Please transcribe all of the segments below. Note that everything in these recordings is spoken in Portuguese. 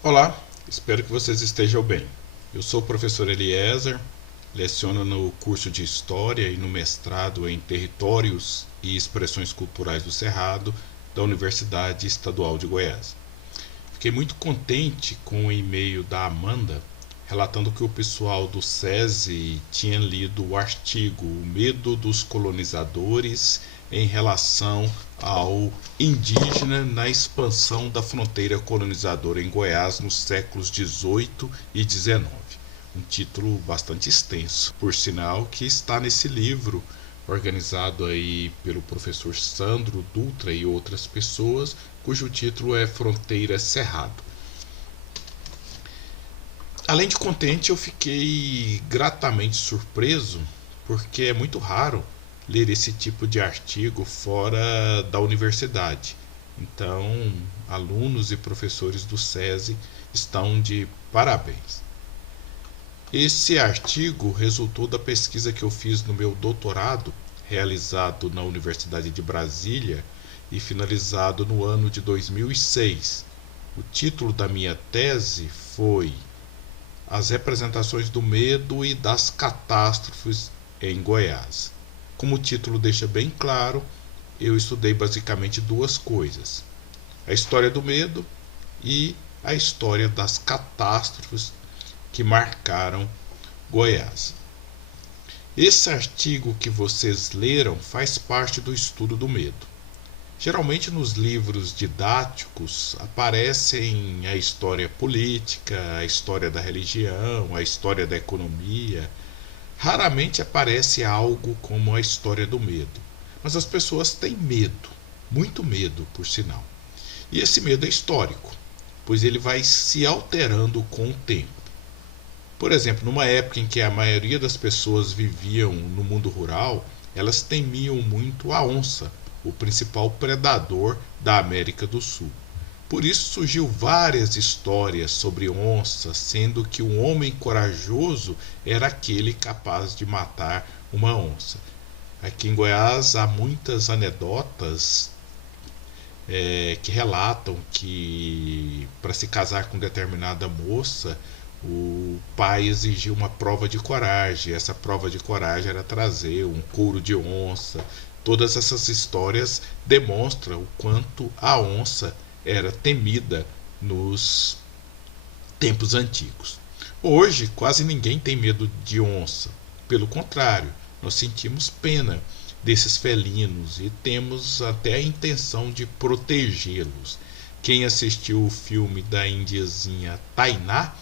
Olá, espero que vocês estejam bem. Eu sou o professor Eliezer, leciono no curso de História e no mestrado em Territórios e Expressões Culturais do Cerrado da Universidade Estadual de Goiás. Fiquei muito contente com o e-mail da Amanda relatando que o pessoal do SESI tinha lido o artigo O Medo dos Colonizadores em relação ao indígena na expansão da fronteira colonizadora em Goiás nos séculos XVIII e XIX. Um título bastante extenso, por sinal, que está nesse livro organizado aí pelo professor Sandro Dutra e outras pessoas, cujo título é Fronteira Cerrado. Além de contente, eu fiquei gratamente surpreso, porque é muito raro ler esse tipo de artigo fora da universidade. Então, alunos e professores do SESI estão de parabéns. Esse artigo resultou da pesquisa que eu fiz no meu doutorado, realizado na Universidade de Brasília e finalizado no ano de 2006. O título da minha tese foi As representações do medo e das catástrofes em Goiás. Como o título deixa bem claro, eu estudei basicamente duas coisas: a história do medo e a história das catástrofes que marcaram Goiás. Esse artigo que vocês leram faz parte do estudo do medo. Geralmente nos livros didáticos aparecem a história política, a história da religião, a história da economia. Raramente aparece algo como a história do medo. Mas as pessoas têm medo, muito medo, por sinal. E esse medo é histórico, pois ele vai se alterando com o tempo. Por exemplo, numa época em que a maioria das pessoas viviam no mundo rural, elas temiam muito a onça, o principal predador da América do Sul. Por isso surgiu várias histórias sobre onças, sendo que um homem corajoso era aquele capaz de matar uma onça. Aqui em Goiás há muitas anedotas que relatam que para se casar com determinada moça, o pai exigiu uma prova de coragem. Essa prova de coragem era trazer um couro de onça. Todas essas histórias demonstram o quanto a onça era temida nos tempos antigos. Hoje, quase ninguém tem medo de onça. Pelo contrário, nós sentimos pena desses felinos e temos até a intenção de protegê-los. Quem assistiu o filme da indiazinha Tainá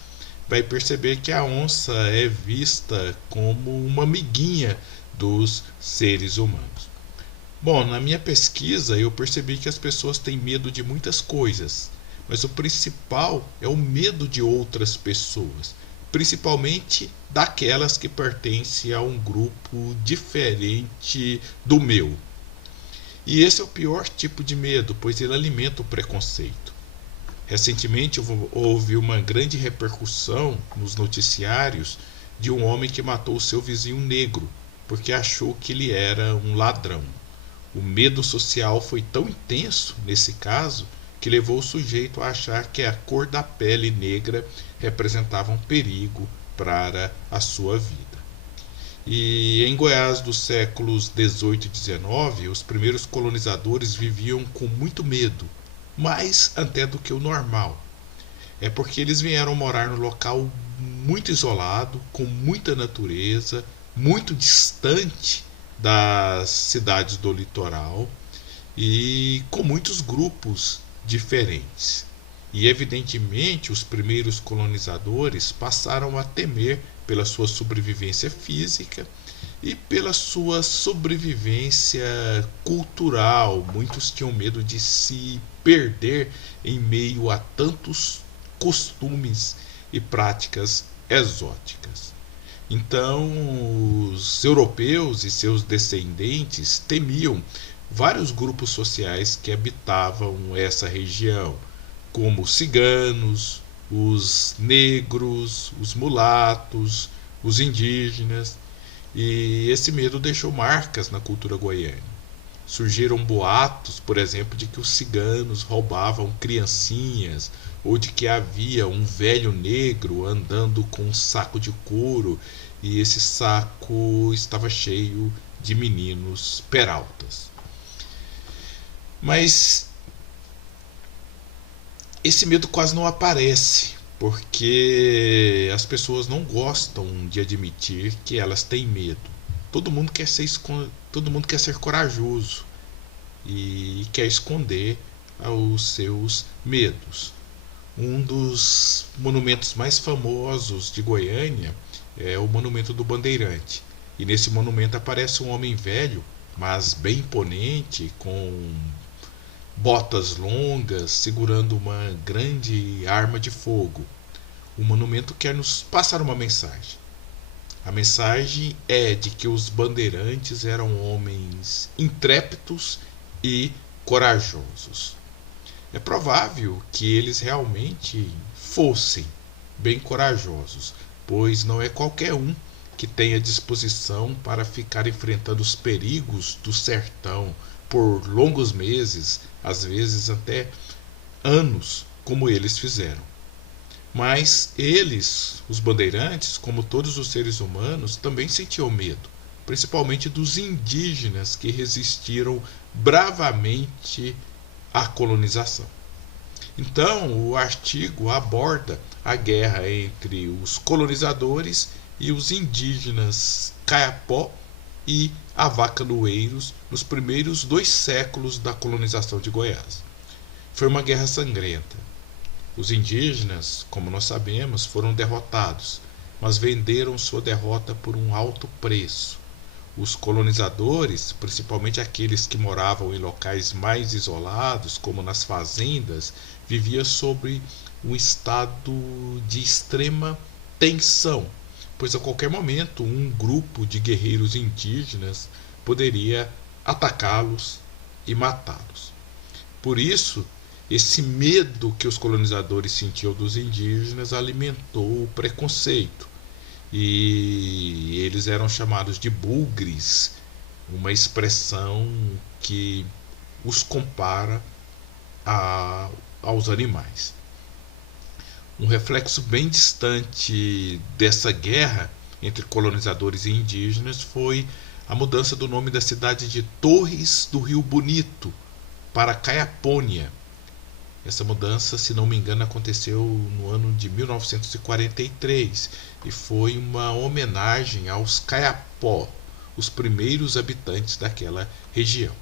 vai perceber que a onça é vista como uma amiguinha dos seres humanos. Bom, na minha pesquisa eu percebi que as pessoas têm medo de muitas coisas, mas o principal é o medo de outras pessoas, principalmente daquelas que pertencem a um grupo diferente do meu. E esse é o pior tipo de medo, pois ele alimenta o preconceito. Recentemente houve uma grande repercussão nos noticiários de um homem que matou o seu vizinho negro porque achou que ele era um ladrão. O medo social foi tão intenso nesse caso que levou o sujeito a achar que a cor da pele negra representava um perigo para a sua vida. E em Goiás dos séculos XVIII e XIX, os primeiros colonizadores viviam com muito medo, mais até do que o normal. É porque eles vieram morar num local muito isolado, com muita natureza, muito distante das cidades do litoral e com muitos grupos diferentes. E evidentemente os primeiros colonizadores passaram a temer pela sua sobrevivência física e pela sua sobrevivência cultural. Muitos tinham medo de se perder em meio a tantos costumes e práticas exóticas. Então, os europeus e seus descendentes temiam vários grupos sociais que habitavam essa região, como os ciganos, os negros, os mulatos, os indígenas, e esse medo deixou marcas na cultura goiana. Surgiram boatos, por exemplo, de que os ciganos roubavam criancinhas, ou de que havia um velho negro andando com um saco de couro e esse saco estava cheio de meninos peraltas. Mas esse medo quase não aparece, porque as pessoas não gostam de admitir que elas têm medo. Todo mundo quer ser corajoso e quer esconder os seus medos. Um dos monumentos mais famosos de Goiânia é o Monumento do Bandeirante. E nesse monumento aparece um homem velho, mas bem imponente, com botas longas, segurando uma grande arma de fogo. O monumento quer nos passar uma mensagem. A mensagem é de que os bandeirantes eram homens intrépidos e corajosos. É provável que eles realmente fossem bem corajosos, pois não é qualquer um que tenha disposição para ficar enfrentando os perigos do sertão por longos meses, às vezes até anos, como eles fizeram. Mas eles, os bandeirantes, como todos os seres humanos, também sentiam medo, principalmente dos indígenas que resistiram bravamente à colonização. Então, o artigo aborda a guerra entre os colonizadores e os indígenas Kayapó e Avacanoeiros nos primeiros 2 séculos da colonização de Goiás. Foi uma guerra sangrenta. Os indígenas, como nós sabemos, foram derrotados, mas venderam sua derrota por um alto preço. Os colonizadores, principalmente aqueles que moravam em locais mais isolados, como nas fazendas, viviam sob um estado de extrema tensão, pois a qualquer momento um grupo de guerreiros indígenas poderia atacá-los e matá-los. Por isso, esse medo que os colonizadores sentiam dos indígenas alimentou o preconceito. E eles eram chamados de bugres, uma expressão que os compara aos animais. Um reflexo bem distante dessa guerra entre colonizadores e indígenas foi a mudança do nome da cidade de Torres do Rio Bonito para Caiapônia. Essa mudança, se não me engano, aconteceu no ano de 1943 e foi uma homenagem aos Kayapó, os primeiros habitantes daquela região.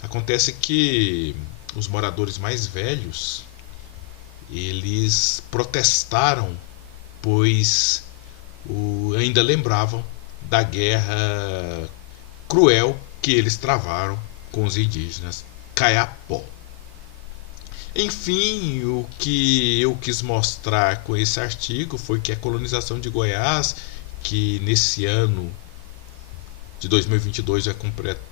Acontece que os moradores mais velhos, eles protestaram, pois ainda lembravam da guerra cruel que eles travaram com os indígenas Kayapó. Enfim, o que eu quis mostrar com esse artigo foi que a colonização de Goiás, que nesse ano de 2022 vai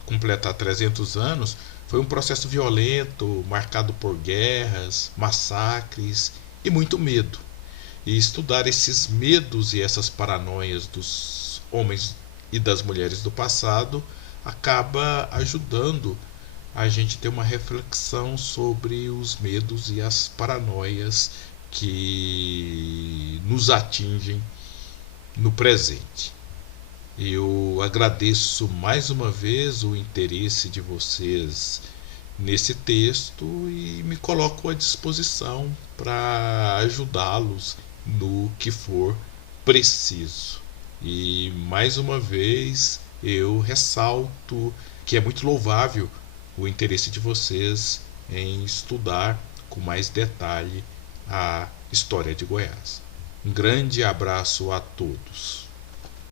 completar 300 anos, foi um processo violento, marcado por guerras, massacres e muito medo. E estudar esses medos e essas paranoias dos homens e das mulheres do passado acaba ajudando a gente ter uma reflexão sobre os medos e as paranoias que nos atingem no presente. Eu agradeço mais uma vez o interesse de vocês nesse texto e me coloco à disposição para ajudá-los no que for preciso. E mais uma vez eu ressalto que é muito louvável o interesse de vocês em estudar com mais detalhe a história de Goiás. Um grande abraço a todos.